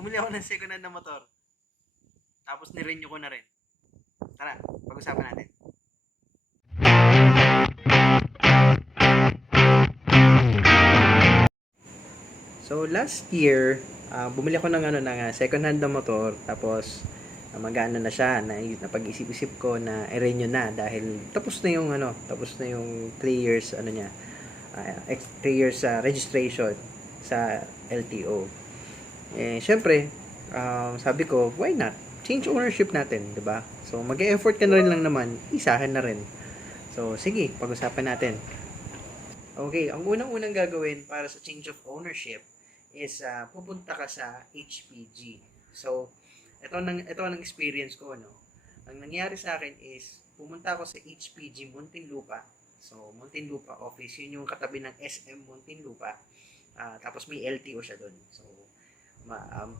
bumili ako ng second hand na motor. Tapos ni-renew ko na rin. Tara, pag-usapan natin. So last year, ah, bumili ako ng ano ng ah, second hand na motor tapos uh, magana na siya na napag-isip-isip ko na i-renew na dahil tapos na yung ano, tapos na yung 3 years ano niya. 3 years sa registration sa LTO. Eh syempre, um, sabi ko, why not? Change ownership natin, 'di ba? So mag-e-effort ka na rin lang naman, isahan na rin. So sige, pag-usapan natin. Okay, ang unang-unang gagawin para sa change of ownership is ah, pupunta ka sa HPG. So, ito nang ito ang experience ko no. Ang nangyari sa akin is pumunta ako sa HPG Muntinlupa. So, Muntinlupa office, yun yung katabi ng SM Muntinlupa. Ah, tapos may LTO siya doon. So, ma, um,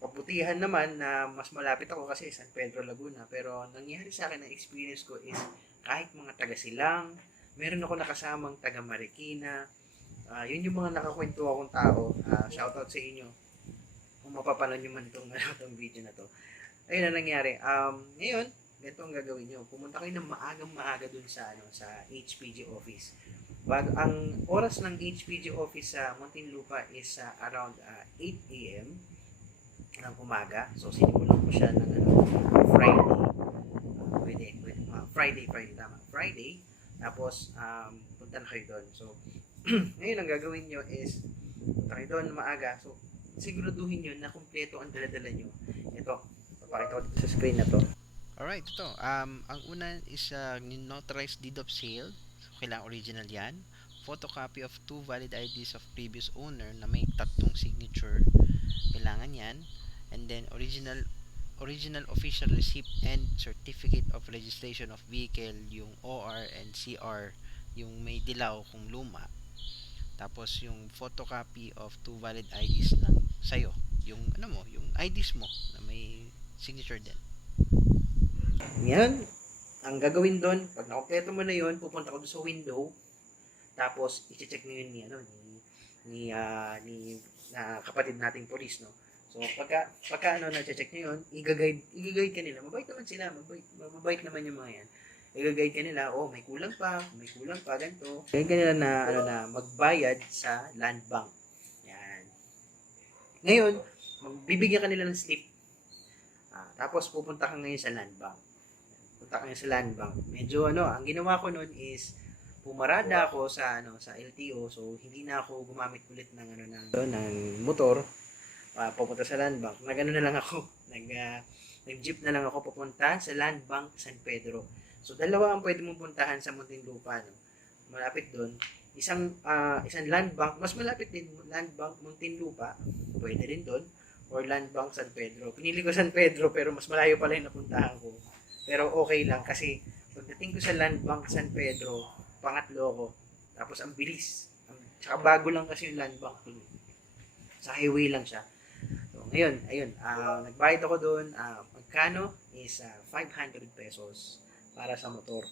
pabutihan naman na mas malapit ako kasi San Pedro Laguna. Pero ang nangyari sa akin na experience ko is kahit mga taga Silang, meron ako nakasamang taga Marikina, Ah, yun yung mga nakakwento akong tao. Ah, shoutout sa inyo. Kung mapapanood nyo man itong, ano, itong video na to. Ayun ang nangyari. Um, ngayon, ganito ang gagawin nyo. Pumunta kayo ng maagang maaga dun sa, ano, sa HPG office. Bag, ang oras ng HPG office sa Muntinlupa is ah, around ah, 8 a.m. ng umaga. So, sinimulan ko siya ng ano, Friday. Ah, pwede, pwede. ah, Friday, Friday, tama. Friday. Tapos, um, punta na kayo doon. So, ngayon ang gagawin nyo is punta kayo doon maaga. So, siguraduhin nyo na kumpleto ang daladala nyo. Ito, papakita ko dito sa screen na to. Alright, ito. Um, ang una is uh, notarized deed of sale. Kailangan original yan. Photocopy of two valid IDs of previous owner na may tatlong signature. Kailangan yan. And then, original original official receipt and certificate of registration of vehicle, yung OR and CR, yung may dilaw kung luma. Tapos yung photocopy of two valid IDs ng sayo. Yung ano mo, yung IDs mo na may signature din. Yan. Ang gagawin doon, pag nakompleto mo na yon pupunta ko doon sa window. Tapos, i-check nyo yun ni, ano, ni, ni, ah, ni na kapatid nating polis, no? So, pagka, pagka ano, na-check nyo yun, i-guide, i-guide ka nila. Mabait naman sila, mabait, mabait naman yung mga yan. I-guide ka nila, oh, may kulang pa, may kulang pa, ganito. Guide ka nila na, ano na, magbayad sa land bank. Yan. Ngayon, magbibigyan ka nila ng slip. Ah, tapos, pupunta ka ngayon sa land bank. Punta ka ngayon sa land bank. Medyo, ano, ang ginawa ko noon is, pumarada ako sa ano sa LTO so hindi na ako gumamit ulit ng ano ng, ng motor uh, pupunta sa land bank. Nagano na lang ako. Nag ah, nag-jeep na lang ako pupunta sa Land Bank San Pedro. So dalawa ang pwede mong puntahan sa Muntinlupa no. Malapit doon. Isang ah, isang land bank, mas malapit din Land Bank Muntinlupa. Pwede rin doon or Land Bank San Pedro. Pinili ko San Pedro pero mas malayo pala yung napuntahan ko. Pero okay lang kasi pagdating ko sa Land Bank San Pedro, pangatlo ko. Tapos ang bilis. Tsaka bago lang kasi yung Land Bank. Sa highway lang siya. So, ngayon, ayun, ah, nagbayad ako doon, ah, magkano is ah, 500 pesos para sa motor.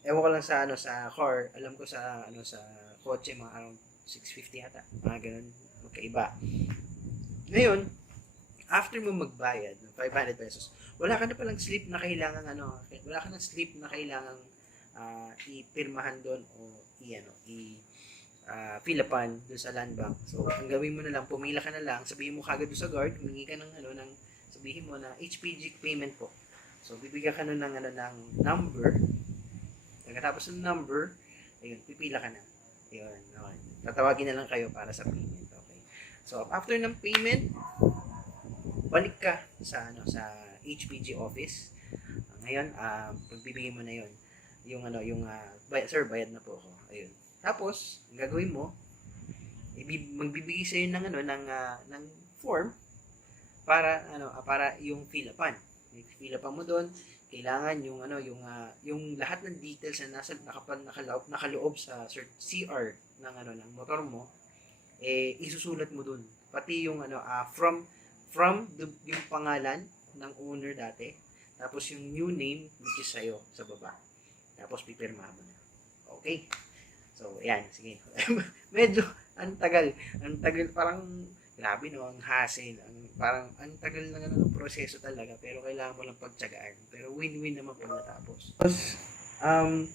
Ewan ko lang sa ano sa car, alam ko sa ano sa kotse mga around 650 yata. Mga ganun, magkaiba. Ngayon, after mo magbayad ng 500 pesos, wala ka na palang slip na kailangan ano, wala ka na slip na kailangan ah, ipirmahan doon o i ano, i uh, filapan doon sa land bank. So, ang gawin mo na lang, pumila ka na lang, sabihin mo kagad doon sa guard, humingi ka ng ano, ng, sabihin mo na HPG payment po. So, bibigyan ka na ng, ano, ng number. Pagkatapos ng number, ayun, pipila ka na. Ayun, okay. Tatawagin na lang kayo para sa payment. Okay. So, after ng payment, balik ka sa ano sa HPG office. Uh, ngayon, uh, pagbibigay mo na 'yon. Yung ano, yung uh, bay- sir, bayad na po ako. Ayun. Tapos, ang gagawin mo, ibig magbibigay sa ng ano ng ah, ng form para ano ah, para yung fill upan. Fill upan mo doon, kailangan yung ano yung ah, yung lahat ng details na nasa nakapan nakaloob, nakaloob sa cert- CR ng ano ng motor mo eh isusulat mo doon. Pati yung ano ah, from from the, yung pangalan ng owner dati tapos yung new name which is sa'yo sa baba. Tapos pipirma mo na. Okay. So, yan. Sige. Medyo, ang tagal. Ang tagal. Parang, grabe no, ang hassle, ang, parang ang tagal na nga ng proseso talaga, pero kailangan mo lang pagtsagaan. Pero win-win naman pag natapos. Tapos, um,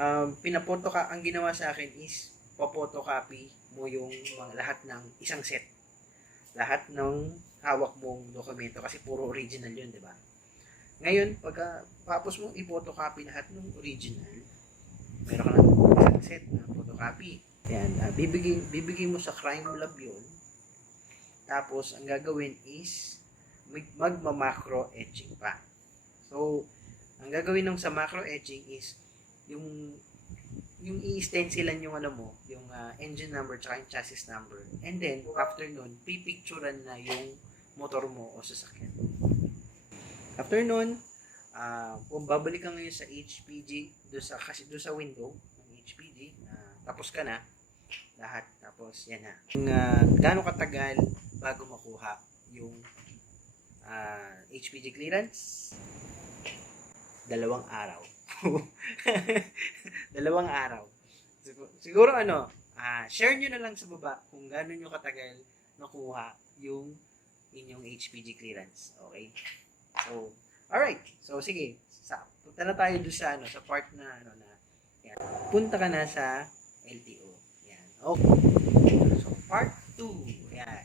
um, pinapoto ka, ang ginawa sa akin is, papotocopy mo yung mga, lahat ng isang set. Lahat ng hawak mong dokumento kasi puro original yun, di ba? Ngayon, pagka tapos mo i-photocopy lahat ng original, meron ka ng isang set na photocopy. Yan, ah, bibigay, bibigay mo sa crime lab yun. Tapos, ang gagawin is mag- magma-macro etching pa. So, ang gagawin nung sa macro etching is yung yung i-stencilan yung ano mo, yung ah, engine number tsaka yung chassis number. And then, after nun, pipicturean na yung motor mo o sasakyan. After nun, ah kung babalik ka ngayon sa HPG, do sa, kasi do sa window ng HPG, ah, tapos ka na, lahat, tapos yan na. Yung, ah, gaano katagal bago makuha yung ah, HPG clearance? Dalawang araw. Dalawang araw. Siguro, siguro ano, ah, share nyo na lang sa baba kung gaano nyo katagal nakuha yung inyong HPG clearance. Okay? So, alright. So, sige. Sa, punta na tayo doon sa, ano, sa part na, ano, na, yan. Punta ka na sa LTO. Yan. Okay. So, part 2. Yan.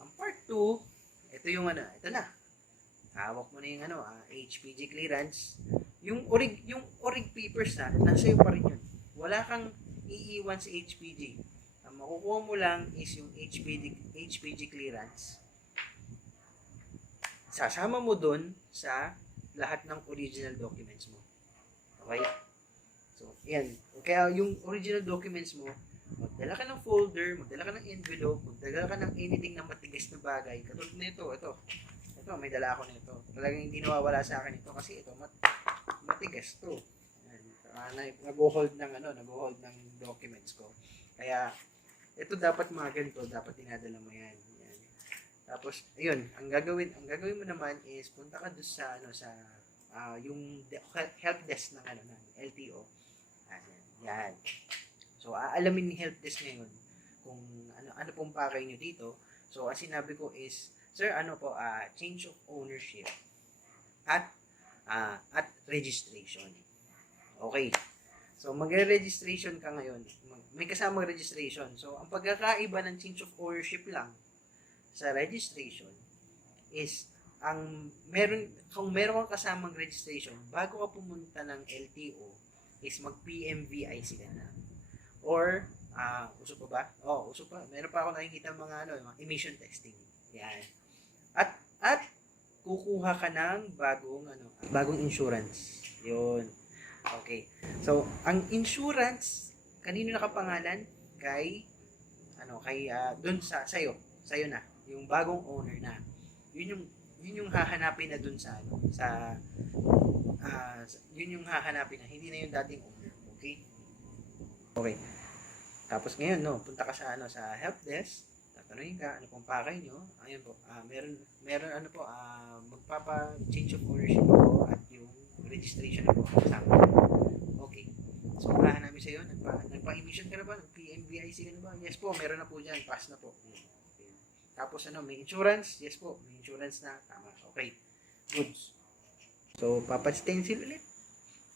Ang part 2, ito yung, ano, ito na. Hawak mo na yung, ano, ah, HPG clearance. Yung orig, yung orig papers na, nasa iyo pa rin yun. Wala kang iiwan sa HPG. Ang makukuha mo lang is yung HPG, HPG clearance sasama mo dun sa lahat ng original documents mo. Okay? So, yan. Kaya yung original documents mo, magdala ka ng folder, magdala ka ng envelope, magdala ka ng anything na matigas na bagay. Katulad nito, ito. Ito, may dala ako nito. Talagang hindi nawawala sa akin ito kasi ito, mat matigas to. Uh, nag-hold ng ano, nag-hold ng documents ko. Kaya, ito dapat mga ganito, dapat dinadala mo yan. Tapos, ayun, ang gagawin, ang gagawin mo naman is punta ka doon sa ano sa ah, yung de- help desk ng ano ng LTO. Ayan, yan. So, aalamin ni help desk ngayon kung ano ano pong pakay nyo dito. So, ang sinabi ko is, sir, ano po, ah, change of ownership at ah, at registration. Okay. So, magre-registration ka ngayon. May kasamang registration. So, ang pagkakaiba ng change of ownership lang sa registration is ang meron kung meron kang kasamang registration bago ka pumunta ng LTO is mag PMVIC ka na or ah uso pa ba? Oh, uso pa. Meron pa ako nakikita mga ano, mga emission testing. Yan. At at kukuha ka ng bagong ano, bagong insurance. 'Yun. Okay. So, ang insurance kanino nakapangalan? Kay ano, kay ah, doon sa sayo, sayo na yung bagong owner na yun yung yun yung hahanapin na dun sa ano sa sa- yun yung hahanapin na hindi na yung dating owner okay? Okay. Tapos ngayon no punta ka sa ano sa help desk tatanungin ka ano pong pakay nyo? Ayun po ah, meron meron ano po ah, magpapa change of ownership ako at yung registration po kasama. Okay. So hahanapin sa iyo nagpa nagpa-emission ka na ba? Nag PMVIC ka na ba? Yes po meron na po dyan pass na po. Tapos ano, may insurance? Yes po, may insurance na. Tama. Okay. Goods. So, papa-stencil ulit.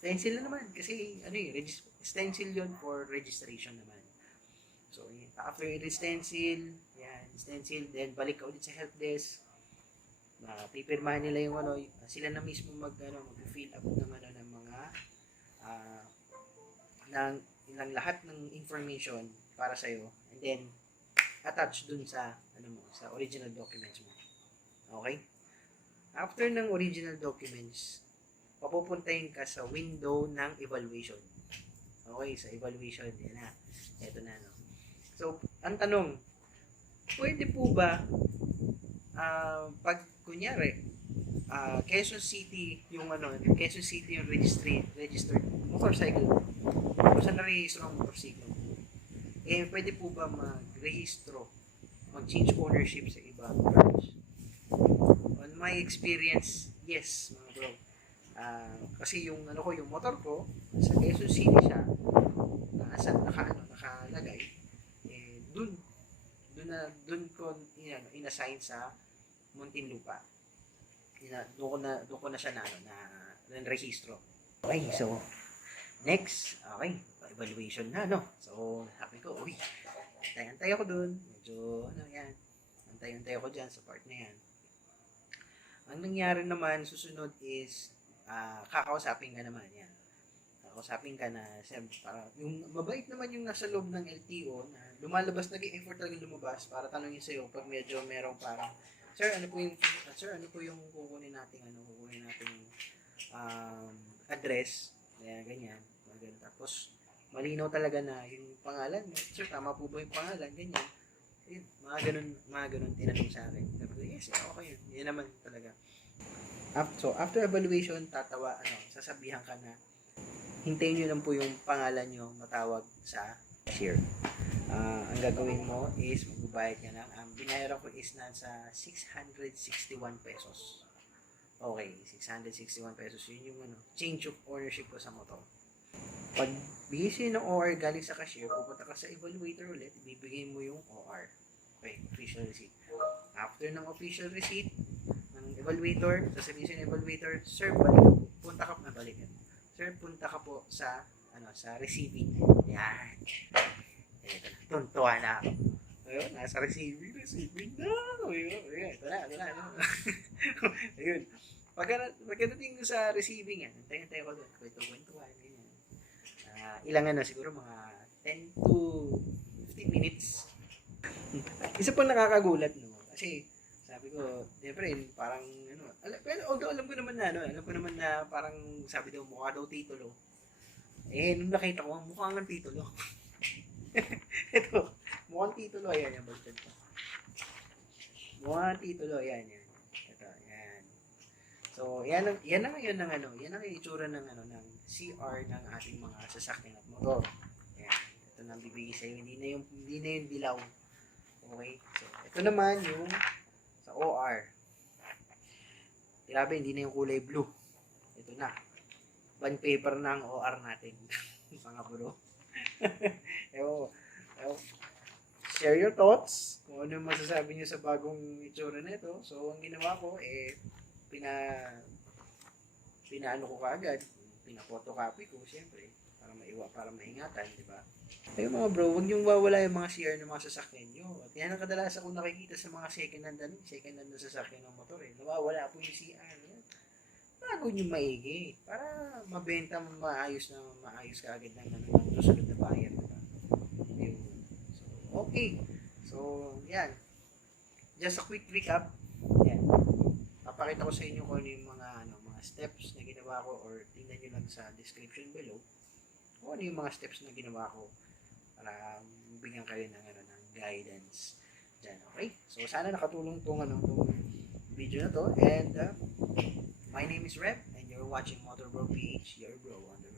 Stencil na naman. Kasi, ano eh, stencil yon for registration naman. So, yun. after i-stencil, yan, stencil, then balik ka ulit sa help desk. Uh, pipirmahan nila yung ano, sila na mismo mag, ano, mag-fill up ng ano, ng mga, ah, ng, ng lahat ng information para sa'yo. And then, attach dun sa ano mo, sa original documents mo. Okay? After ng original documents, papupuntahin ka sa window ng evaluation. Okay, sa evaluation, yan na. Ito na, no. So, ang tanong, pwede po ba, ah, pag, kunyari, ah, Quezon City, yung ano, Quezon City yung registry, registered motorcycle, kung saan narehistro ang motorcycle, eh, pwede po ba mag-rehistro, mag-change ownership sa branch? On my experience, yes, mga bro. Ah, kasi yung ano ko, yung motor ko, sa Quezon City siya, nasa naka, ano, nakalagay, eh, dun, dun na doon ko in, inassign sa Muntinlupa. Ina, doon ko na doon ko na siya na ano, na, na rehistro. Okay, so next, okay, evaluation na no. So, sabi ko, uy, antay-antay ako doon. Medyo ano yan. Antay-antay ako diyan sa part na yan. Ang nangyari naman susunod is ah, kakausapin ka naman yan. Kakausapin ka na siyempre, para yung mabait naman yung nasa loob ng LTO na lumalabas nag-effort talaga lumabas para tanungin sa'yo pag medyo merong parang Sir, ano po yung ah, sir, ano po yung kukunin nating ano, kukunin nating um, address, kaya ganyan, ganun. Tapos malinaw talaga na yung pangalan, sir, tama po ba yung pangalan, ganyan. Yun, mga ganun, mga ganun tinanong sa akin. Sabi ko, yes, okay yun. Yan naman talaga. So, after evaluation, tatawa, ano, sasabihan ka na, hintayin nyo lang po yung pangalan nyo matawag sa cashier. Ah, ang gagawin mo is magbabayad ka na. Ang binayaran ko is nasa 661 pesos. Okay, 661 pesos. Yun yung ano, change of ownership ko sa motor. Pag sa'yo ng OR galing sa cashier, pupunta ka sa evaluator ulit, ibibigay mo yung OR. Okay, official receipt. After ng official receipt ng evaluator, sasabihin ng evaluator, Sir, balik, punta ka, ah, balik yan. Sir, punta ka po sa, ano, sa receiving. Yan. Ito na, tuntua na ako. Ayun, nasa receiving, receiving na. Ayun, ayun, ito na, ito na. Ayun. Pagka, pagkadating ko sa receiving yan, tayo-tayo ko doon, kwento-kwentuhan. Ah, ilang ano, siguro mga 10 to 15 minutes. Isa pa nakakagulat, no? Kasi, sabi ko, siyempre, parang, ano, pero although alam ko naman na, ano, alam ko naman na parang, sabi daw, mukha daw titulo. Eh, nung nakita ko, mukha nga titulo. Ito, mukhang titulo, ayan, yung ballpen ko. Mukhang titulo, ayan, yan. So, yan ang, yan ang yun ng ano, yan ang itsura ng ano, ng CR ng ating mga sasakyan at motor. Ayan. Ito nang bibigay sa'yo, hindi na yung, hindi na yung dilaw. Okay? So, ito naman yung sa OR. Grabe, hindi na yung kulay blue. Ito na. Bond paper na ang OR natin. Mga bro. Ewan, ewan. Share your thoughts kung ano yung masasabi niyo sa bagong itsura na ito. So, ang ginawa ko, eh, pina, pinaano ko kaagad, pina-photocopy ko, siyempre, para maiwa, para maingatan, di ba? Ayun mga bro, huwag niyong wawala yung mga CR ng mga sasakyan niyo. At yan ang kadalasan kong nakikita sa mga second hand, ano, second hand na sasakyan ng motor, eh. Nawawala po yung CR. Yan. Bago niyo maigi, para mabenta mo maayos na maayos ka agad ng, ano, susunod na buyer, di ba? So, okay. So, yan. Just a quick recap. Yan. Papakita ko sa inyo kung ano yung mga ano, mga steps na ginawa ko or tingnan nyo lang sa description below kung ano yung mga steps na ginawa ko para bigyan kayo ng ano ng guidance diyan okay so sana nakatulong tong ano tong video na to and uh, my name is Rep and you're watching Motor Bro PH your bro on the